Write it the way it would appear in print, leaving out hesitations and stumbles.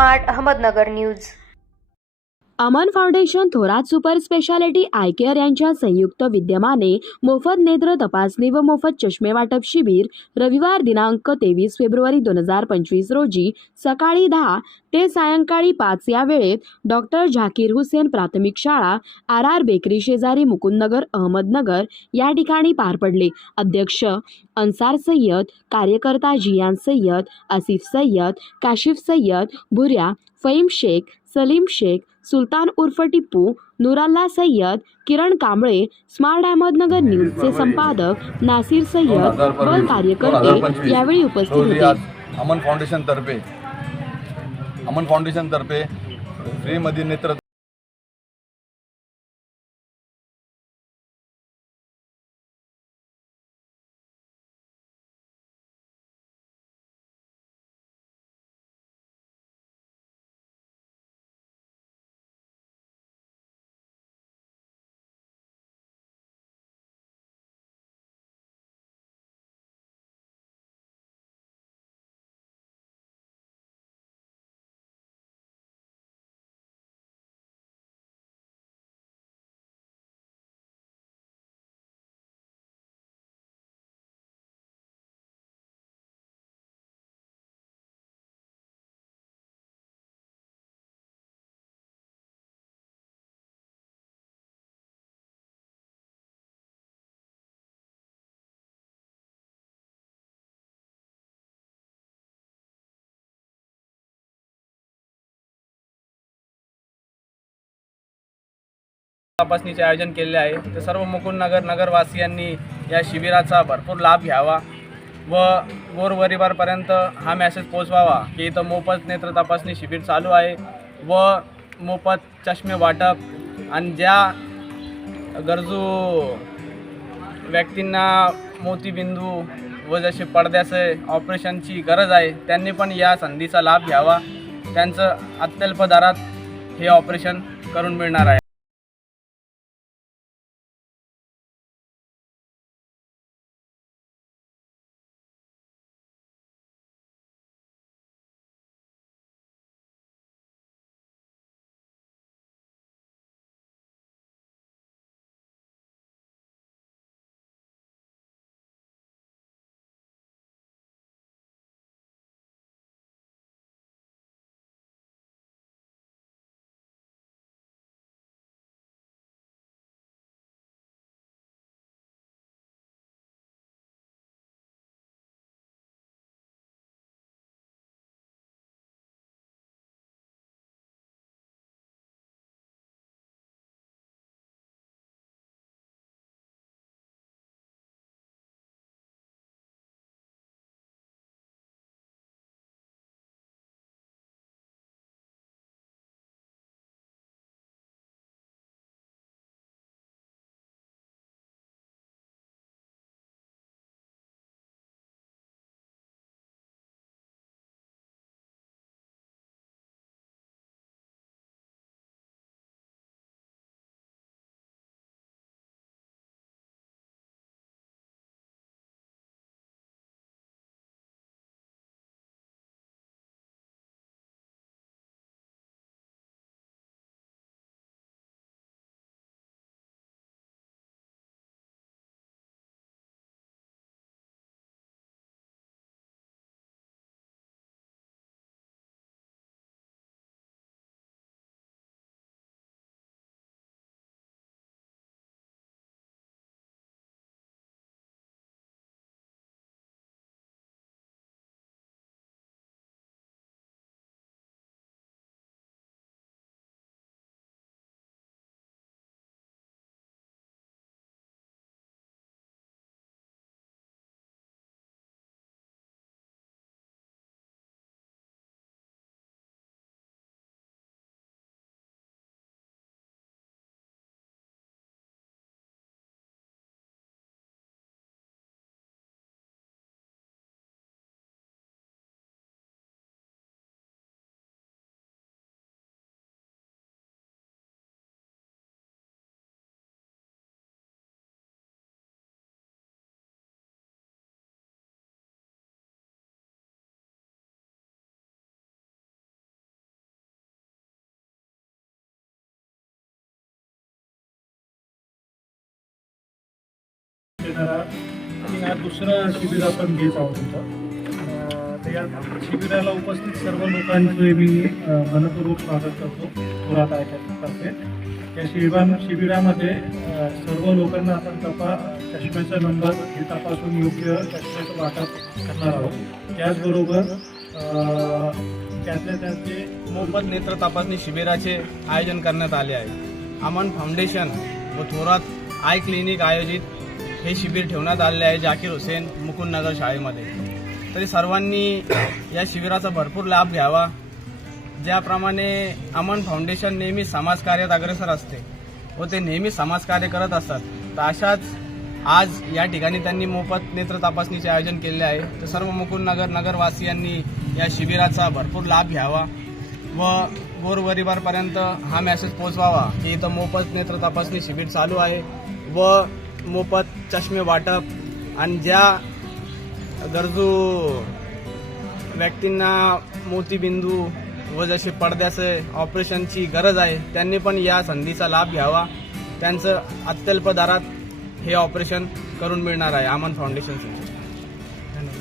Smart Ahmednagar news. Aman foundation Thorat super speciality I care यांच्या संयुक्त विद्यमाने मोफत नेत्र तपासणी व मोफत चष्मे वाटप शिबिर रविवार दिनांक 23 फेब्रुवारी 2025 रोजी सकाळी 10 ते सायंकाळी 5 या वेळेत डॉक्टर झाकीर हुसेन प्राथमिक शाळा RR बेकरी शेजारी मुकुंदनगर अहमदनगर या ठिकाणी पार पडले। अध्यक्ष अन्सार सय्यद, कार्यकर्ता जियान सय्यद, आसिफ सय्यद, काशिफ सय्यद, भुर्या, फहीम शेख, सलीम शेख, सुलतान उर्फ टिप्पू, नूरल्ला सय्यद, किरण कांबळे, स्मार्ट अहमदनगर न्यूजचे संपादक नासिर सय्यद व कार्यकर्ते यावेळी उपस्थित होते। अमन फाउंडेशन तर्फे फ्रीमध्ये नेत्र तपासणीचे आयोजन केले आहे। तर सर्व मुकुंदनगर नगरवासियांनी या शिबिराचा भरपूर लाभ घ्यावा व गोरगरिबांपर्यंत हा मेसेज पोहोचवावा की इथं मोफत नेत्र तपासणी शिबिर चालू आहे व मोफत चष्मे वाटप आणि ज्या गरजू व्यक्तींना मोतीबिंदू व जसे पडद्याचे ऑपरेशनची गरज आहे त्यांनी पण या संधीचा लाभ घ्यावा। त्यांचं अत्यल्प दरात हे ऑपरेशन करून मिळणार आहे। देणारा आणि हा दुसरं शिबिर आपण घेत आहोत इथं. तर या शिबिराला उपस्थित सर्व लोकांचे मी मनपूर्वक स्वागत करतो थोरात आयकरतर्फे. या शिबिरामध्ये सर्व लोकांना आपण चष्म्याचा नंबर हे तपासून योग्य चष्म्याचं वाटप करणार आहोत. त्याचबरोबर त्यातल्या त्याचे मोफत नेत्र तपासणी शिबिराचे आयोजन करण्यात आले आहे. अमन फाउंडेशन व थोरात आय क्लिनिक आयोजित हे शिबिर ठेवण्यात आले आहे जाकीर हुसेन मुकुंदनगर शाळेमध्ये. तरी सर्वांनी या शिबिराचा भरपूर लाभ घ्यावा. ज्याप्रमाणे अमन फाउंडेशन नेहमी समाजकार्यात अग्रेसर असते व ते नेहमी समाजकार्य करत असतात, तर अशाच आज या ठिकाणी त्यांनी मोफत नेत्र तपासणीचे आयोजन केले आहे. तर सर्व मुकुंदनगर नगरवासियांनी या शिबिराचा भरपूर लाभ घ्यावा व गोरगरिबांपर्यंत हा मेसेज पोहोचवावा की इथं मोफत नेत्र तपासणी शिबिर चालू आहे व मोफत चष्मे वाटप आणि ज्या गरजू व्यक्तींना मोतीबिंदू व जसे पडद्याचे ऑपरेशनची गरज आहे त्यांनी पण या संधीचा लाभ घ्यावा. त्यांचं अत्यल्प दरात हे ऑपरेशन करून मिळणार आहे अमन फाउंडेशनचे. धन्यवाद.